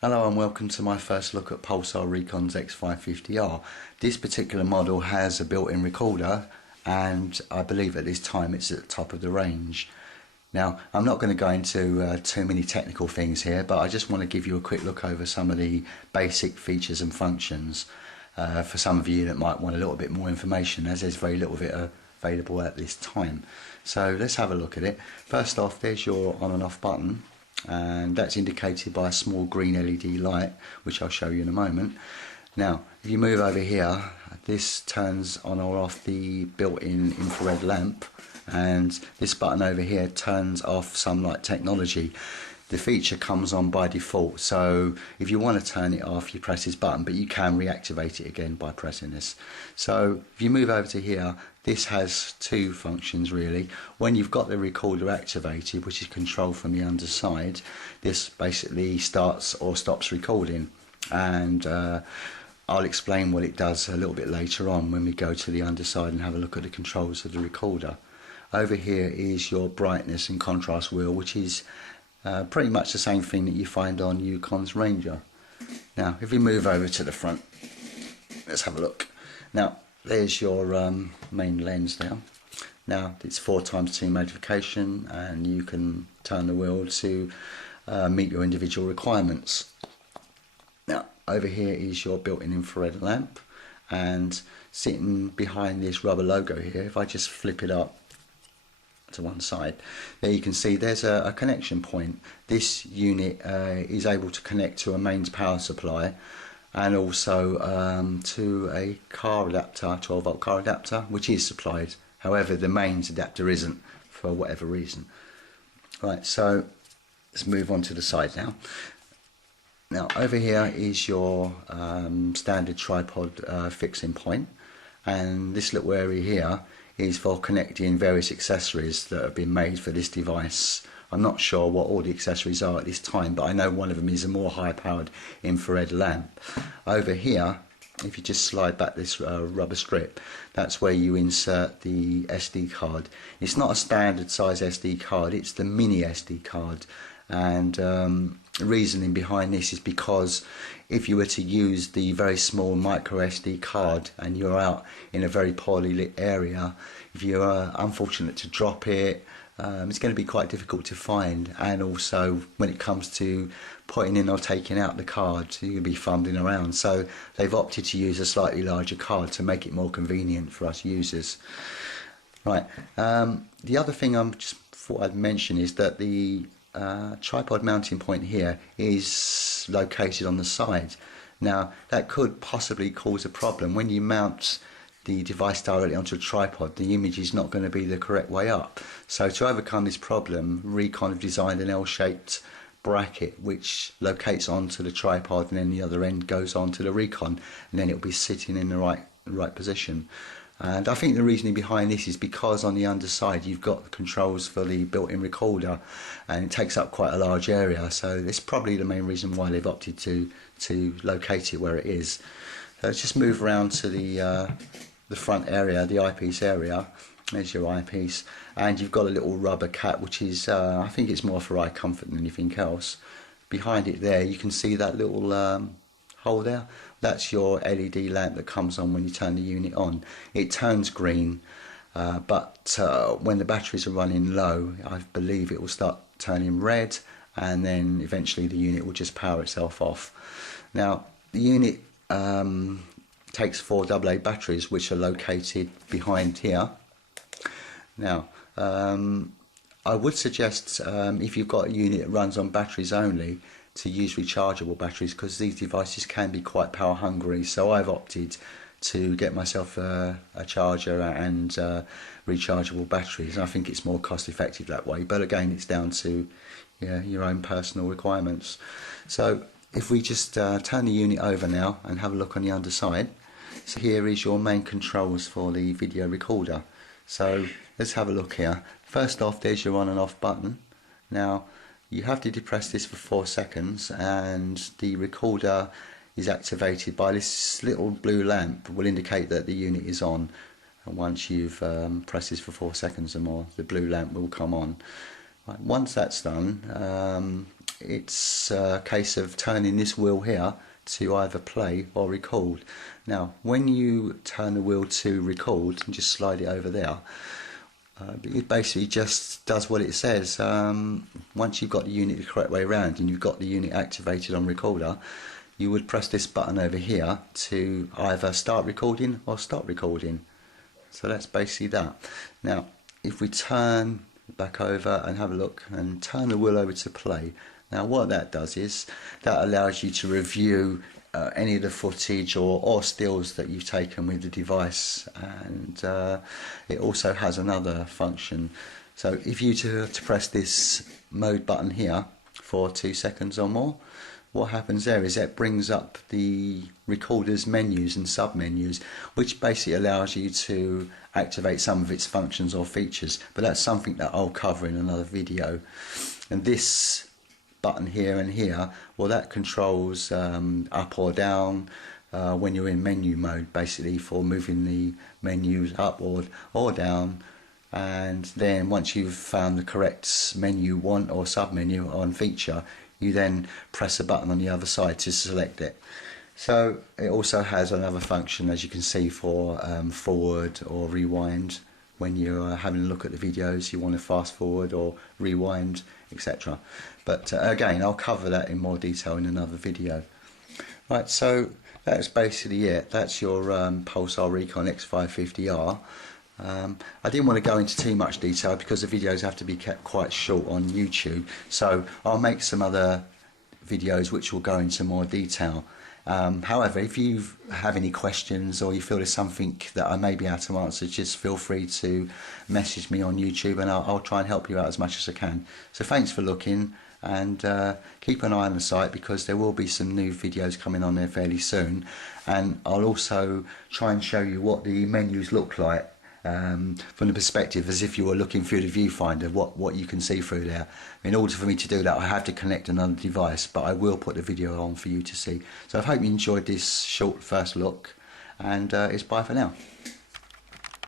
Hello and welcome to my first look at Pulsar Recon's X550R. This particular model has a built-in recorder and I believe at this time it's at the top of the range. Now I'm not going to go into too many technical things here, but I just want to give you a quick look over some of the basic features and functions for some of you that might want a little bit more information, as there's very little of it available at this time. So let's have a look at it. First off, there's your on and off button, and that's indicated by a small green LED light, which I'll show you in a moment. Now if you move over here, this turns on or off the built-in infrared lamp, and this button over here turns off Sumlight technology. The feature comes on by default, so if you want to turn it off you press this button, but you can reactivate it again by pressing this. So if you move over to here, this has two functions really. When you've got the recorder activated, which is controlled from the underside, this basically starts or stops recording, and I'll explain what it does a little bit later on when we go to the underside and have a look at the controls of the recorder. Over here is your brightness and contrast wheel, which is pretty much the same thing that you find on Yukon's Ranger. Now if we move over to the front, let's have a look. Now there's your main lens now. Now it's 4x2 magnification, and you can turn the wheel to meet your individual requirements. Now over here is your built-in infrared lamp, and sitting behind this rubber logo here, if I just flip it up to one side, there you can see there's a connection point. This unit is able to connect to a mains power supply and also to a car adapter, 12-volt car adapter, which is supplied. However, the mains adapter isn't, for whatever reason. Right, so let's move on to the side now. Now over here is your standard tripod fixing point, and this little area here is for connecting various accessories that have been made for this device. I'm not sure what all the accessories are at this time, but I know one of them is a more high powered infrared lamp. Over here, if you just slide back this rubber strip, that's where you insert the SD card. It's not a standard size SD card, it's the mini SD card, and the reasoning behind this is because if you were to use the very small micro SD card and you're out in a very poorly lit area, if you are unfortunate to drop it, it's going to be quite difficult to find. And also when it comes to putting in or taking out the card, you're going to be fumbling around. So they've opted to use a slightly larger card to make it more convenient for us users. Right, the other thing I just thought I'd mention is that the tripod mounting point here is located on the side. Now that could possibly cause a problem when you mount the device directly onto a tripod. The image is not going to be the correct way up. So to overcome this problem, Recon have designed an L-shaped bracket which locates onto the tripod, and then the other end goes onto the Recon, and then it'll be sitting in the right position. And I think the reasoning behind this is because on the underside you've got the controls for the built-in recorder, and it takes up quite a large area, so it's probably the main reason why they've opted to locate it where it is. So let's just move around to the front area, the eyepiece area. There's your eyepiece, and you've got a little rubber cap, which is I think it's more for eye comfort than anything else. Behind it there you can see that little hole there. That's your LED lamp that comes on when you turn the unit on. It turns green, but when the batteries are running low, I believe it will start turning red, and then eventually the unit will just power itself off. Now the unit takes 4 AA batteries, which are located behind here. Now I would suggest if you've got a unit that runs on batteries only, to use rechargeable batteries, because these devices can be quite power hungry. So I've opted to get myself a charger and rechargeable batteries. I think it's more cost effective that way, but again it's down to your own personal requirements. So if we just turn the unit over now and have a look on the underside, so here is your main controls for the video recorder. So let's have a look here. First off, there's your on and off button. Now you have to depress this for 4 seconds, and the recorder is activated by this little blue lamp, will indicate that the unit is on. And once you've pressed this for 4 seconds or more, the blue lamp will come on. Right, once that's done, it's a case of turning this wheel here to either play or record. Now when you turn the wheel to record and just slide it over there, it basically just does what it says. Once you've got the unit the correct way around and you've got the unit activated on recorder, you would press this button over here to either start recording or stop recording. So that's basically that. Now if we turn back over and have a look and turn the wheel over to play, now what that does is that allows you to review any of the footage or stills that you've taken with the device, and it also has another function. So if you to press this mode button here for 2 seconds or more, what happens there is it brings up the recorder's menus and sub-menus, which basically allows you to activate some of its functions or features, but that's something that I'll cover in another video. And this button here and here, well, that controls up or down when you're in menu mode, basically for moving the menus up or down. And then once you've found the correct menu want or sub menu on feature, you then press a button on the other side to select it. So it also has another function, as you can see, for forward or rewind. When you're having a look at the videos, you want to fast forward or rewind, etc. But again, I'll cover that in more detail in another video. Right, so that's basically it. That's your Pulsar Recon X550R. I didn't want to go into too much detail because the videos have to be kept quite short on YouTube, so I'll make some other videos which will go into more detail. However, if you have any questions or you feel there's something that I may be able to answer, just feel free to message me on YouTube and I'll try and help you out as much as I can. So thanks for looking, and keep an eye on the site because there will be some new videos coming on there fairly soon, and I'll also try and show you what the menus look like from the perspective as if you were looking through the viewfinder, what you can see through there. In order for me to do that, I have to connect another device, but I will put the video on for you to see. So I hope you enjoyed this short first look, and it's bye for now.